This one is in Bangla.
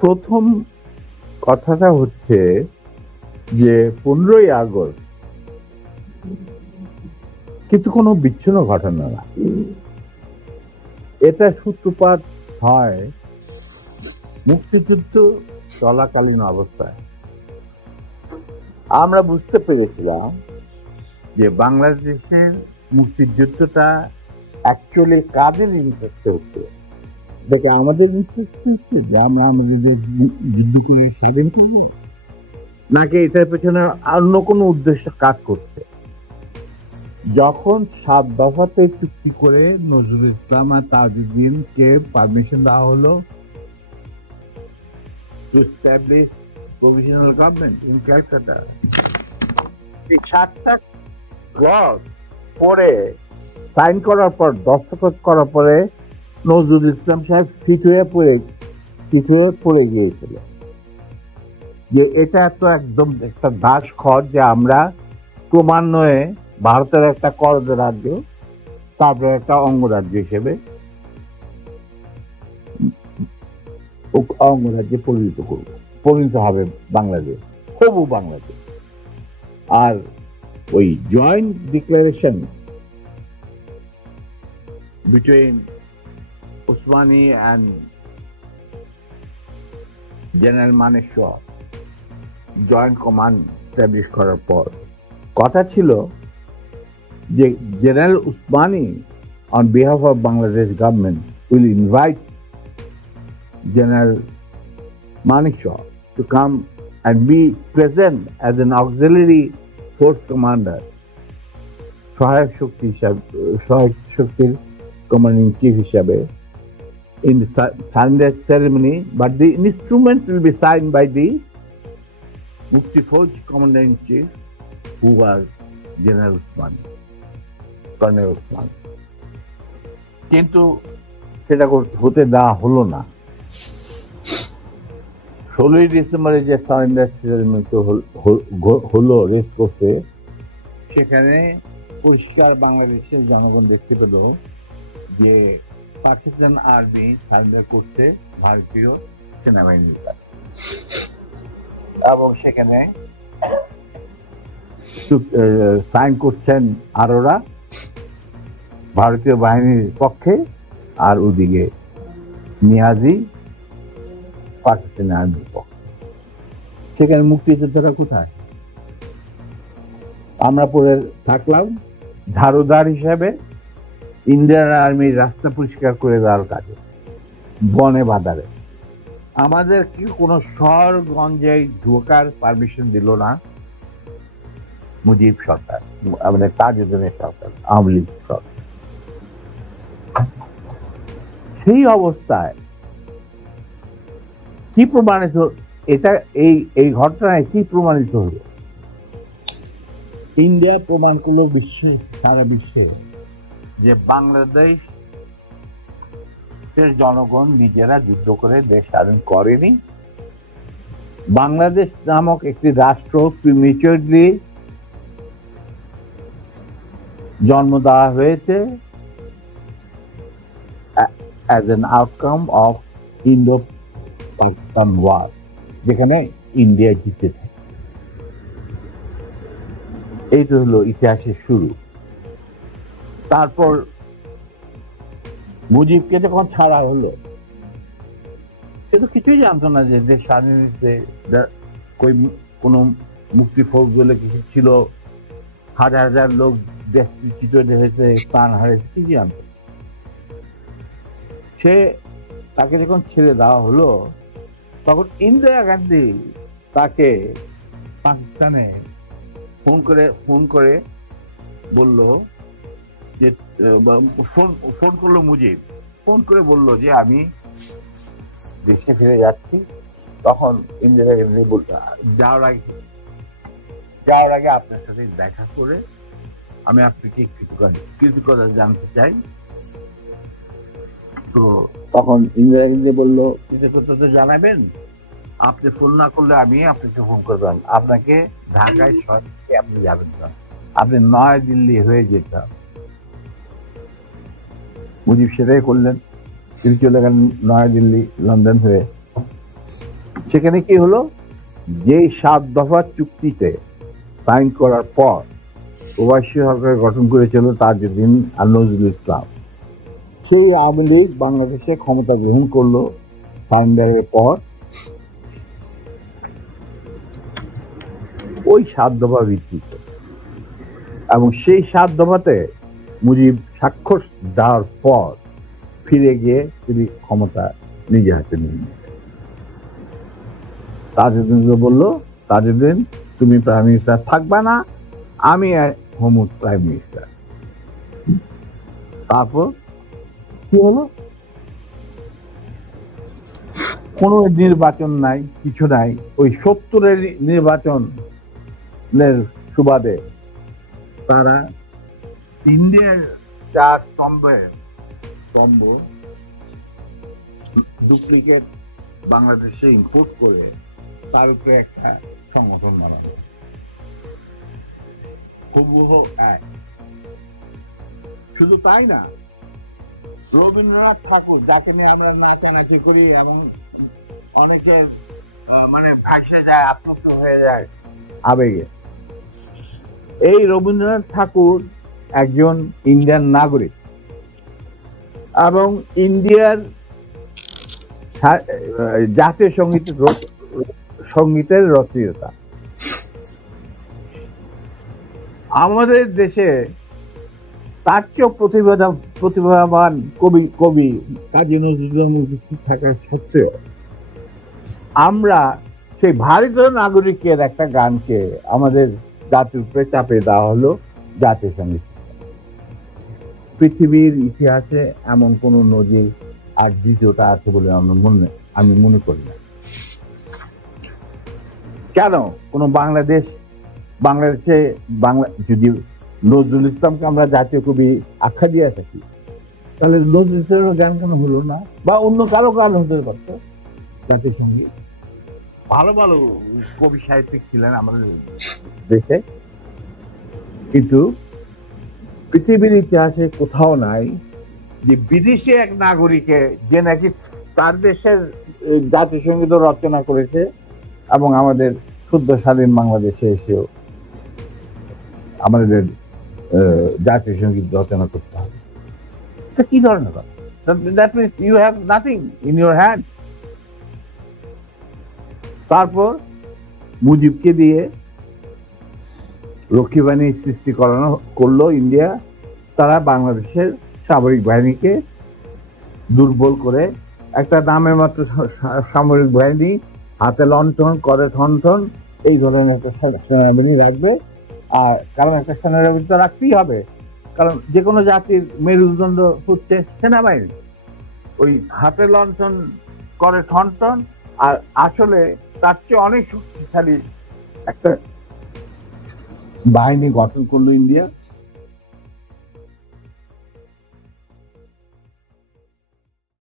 প্রথম কথাটা হচ্ছে যে 15ই আগস্ট কিন্তু কোনো বিচ্ছিন্ন ঘটনা না। এটা সূত্রপাত হয় মুক্তিযুদ্ধ চলাকালীন অবস্থায়। আমরা বুঝতে পেরেছিলাম যে বাংলাদেশের মুক্তিযুদ্ধটা অ্যাকচুয়ালি কাদের ইন্টারেস্টে হচ্ছে, দেখে আমাদের ইন্টারেস্টে হচ্ছে যে আমরা আমাদের দেশ যুদ্ধ করে স্বাধীন করব, নাকি এটার পেছনে অন্য কোনো উদ্দেশ্য কাজ করছে। যখন 7 দফাতে চুক্তি করে নজরুল ইসলাম আর তাজউদ্দিনকে পারমিশন দেওয়া হলো to establish provisional government in Calcutta, এই 7টা ক্লজ পড়ে সাইন করার পর, দস্তখত করার পরে নজরুল ইসলাম সাহেব ফিট হয়ে পড়ে গিয়েছিল যে এটা তো একদম একটা দাস খর, যে আমরা ক্রমান্বয়ে ভারতের একটা করদ রাজ্য, তারপরে একটা অঙ্গরাজ্য হিসেবে অঙ্গরাজ্যে পরিণত হবে বাংলাদেশ, হবু বাংলাদেশ। আর ওই joint declaration between Osmani and general Manekshaw joint command establish করার পর কথা ছিল যে general Usmani on behalf of Bangladesh government will invite General Manekshaw to come and be present as an auxiliary force commander, সহায়ক শক্তির commanding chief হিসাবে in the surrender ceremony, but the instrument will be signed by the Mukti Fauj commander-in-chief, who was General Usmani, Colonel Usmani. কিন্তু সেটা হতে দেওয়া হলো না। 16ই ডিসেম্বরে যে সারেন্ডার সেরেমনিতে হলো রেস কোর্সে, সেখানে পরিষ্কার বাংলাদেশের জনগণ দেখতে পেল যে পাকিস্তান আর্মি সারেন্ডার করছে ভারতীয় সেনাবাহিনীর কাছে, এবং সেখানে সাইন করছেন আরোরা ভারতীয় বাহিনীর পক্ষে, আর ওদিকে নিয়াজি পাকিস্তানি আর্মির পক্ষে। সেখানে মুক্তিযোদ্ধারা কোথায়? আমরা পরে থাকলাম ঝাড়ুদার হিসেবে ইন্ডিয়ান আর্মির রাস্তা পরিষ্কার করে দেওয়ার কাজে, বনে বাজারে। আমাদের কি কোনো শহরগঞ্জে ঢোকার পারমিশন দিল না মুজিব সরকার, আমাদের তাজউদ্দিনের সরকার, আওয়ামী লীগ সরকার। সেই অবস্থায় কি প্রমাণিত, এটা এই ঘটনায় কি প্রমাণিত হলো? ইন্ডিয়া প্রমাণ করলো সারা বিশ্বে যে বাংলাদেশের জনগণ নিজেরা যুদ্ধ করে দেশ স্বাধীন করেনি। বাংলাদেশ নামক একটি রাষ্ট্র প্রিমেচুরলি জন্ম দেওয়া হয়েছে as an outcome of Indo-Pakistan war, যেখানে ইন্ডিয়া জিতেছে। এই তো হলো ইতিহাসের শুরু। তারপর মুজিবকে যখন ছাড়া হলো, সে তো কিছুই জানতো না যে দেশ স্বাধীন হয়েছে, কোনো মুক্তি ফৌজ বলে কিছু ছিল, হাজার হাজার লোক দেশচ্যুত হয়েছে, প্রাণ হারিয়েছে, কি জানতো? তাকে যখন ছেড়ে দেওয়া হলো, তখন ইন্দিরা গান্ধী তাকে পাকিস্তানে ফোন করে বলল যে, ফোন করলো মুজিব, ফোন করে বলল যে আমি দেশে ফিরে যাচ্ছি। তখন ইন্দিরা গান্ধী যাওয়ার আগে আপনার সাথে দেখা করে আমি আপনাকে কৃতজ্ঞতা জানতে চাই। তো তখন ইন্দিরা গান্ধী বলল, কৃতজ্ঞতা জানাবেন, আপনি ফোন না করলে আমি আপনাকে ফোন করতাম, আপনাকে ঢাকায় সরকারে আপনি যাবেন না, আপনি নয়াদিল্লি হয়ে যেতাম। মুজিব সেটাই করলেন, তিনি চলে গেলেন নয়াদিল্লি, লন্ডন হয়ে। সেখানে কি হলো, যে 7 দফা চুক্তিতে সাইন করার পর প্রবাসী সরকার গঠন করেছিল তাজউদ্দিন আর নজরুল ইসলাম, সেই আওয়ামী লীগ বাংলাদেশে ক্ষমতা গ্রহণ করলো সারেন্ডারের পর। ওই 7 দফা ভিত্তিতে, এবং সেই 7 দফাতে মুজিব স্বাক্ষর দেওয়ার পর ফিরে গিয়ে তিনি ক্ষমতা নিজে হাতে নিয়ে নিলেন। তাজউদ্দিনকে বললো, তাজউদ্দিন তুমি প্রাইম মিনিস্টার থাকবে না, আমি হব প্রাইম মিনিস্টার। তারপর কি হলো, কোন নির্বাচন নাই, কিছু নাই। ওই 70-এর নির্বাচনের সুবাদে তারা ইন্ডিয়ার 4 স্তম্ভ ডুপ্লিকেট বাংলাদেশে ইম্পোর্ট করে তার উপরে একটা সংগঠন বানানো, হুবহু এক। শুধু তাই না, রবীন্দ্রনাথ ঠাকুর, যাকে নিয়ে আমরা নাচানাচি করি এবং অনেকের মানে ভাসে যায়, আপ্লুত হয়ে যায় আবেগে, এই রবীন্দ্রনাথ ঠাকুর একজন ইন্ডিয়ান নাগরিক এবং ইন্ডিয়ার জাতীয় সঙ্গীতের রচয়িতা। আমাদের দেশে তার চেয়েও প্রতিভাবান কবি কাজী নজরুল থাকা সত্ত্বেও আমরা সেই ভারতীয় নাগরিকের একটা গানকে আমাদের জাতির উপরে চাপে দেওয়া হলো জাতীয় সঙ্গীত। পৃথিবীর ইতিহাসে এমন কোন নজির আর দ্বিতীয়টা আছে বলে আমি মনে করি না। কেন কোন বাংলাদেশে যদি নজরুল ইসলামকে আমরা জাতীয় কবি আখ্যা দিয়ে থাকি, তাহলে নজরুল ইসলামের গান কেন হলো না? বা অন্য কারো গান হতে পারতো জাতীয় সঙ্গীত। ভালো ভালো কবি সাহিত্যিক ছিলেন আমাদের দেশে, কিন্তু পৃথিবীর ইতিহাসে কোথাও নাই যে বিদেশি এক নাগরিকে যে নাকি তার দেশের জাতীয় সঙ্গীত রচনা করেছে এবং আমাদের শুদ্ধ স্বাধীন বাংলাদেশে এসেও আমাদের জাতীয় সঙ্গীত রচনা করতে হবে। কি ধরনের কথা? That means you have nothing in your hand. তারপর মুজিবকে দিয়ে রক্ষী বাহিনী সৃষ্টি করলো ইন্ডিয়া। তারা বাংলাদেশের সামরিক বাহিনীকে দুর্বল করে একটা নামে মাত্র সামরিক বাহিনী, হাতে লণ্ঠন, করে ঠনঠন, এই ধরনের একটা সেনাবাহিনী রাখবে। আর কারণ একটা সেনাবাহিনী তো রাখতেই হবে, কারণ যে কোনো জাতির মেরুদণ্ড হচ্ছে সেনাবাহিনী। ওই হাতে লণ্ঠন, করে ঠনঠন, আর আসলে তার চেয়ে অনেক শক্তিশালী একটা বাহিনী গঠন করলো ইন্ডিয়া।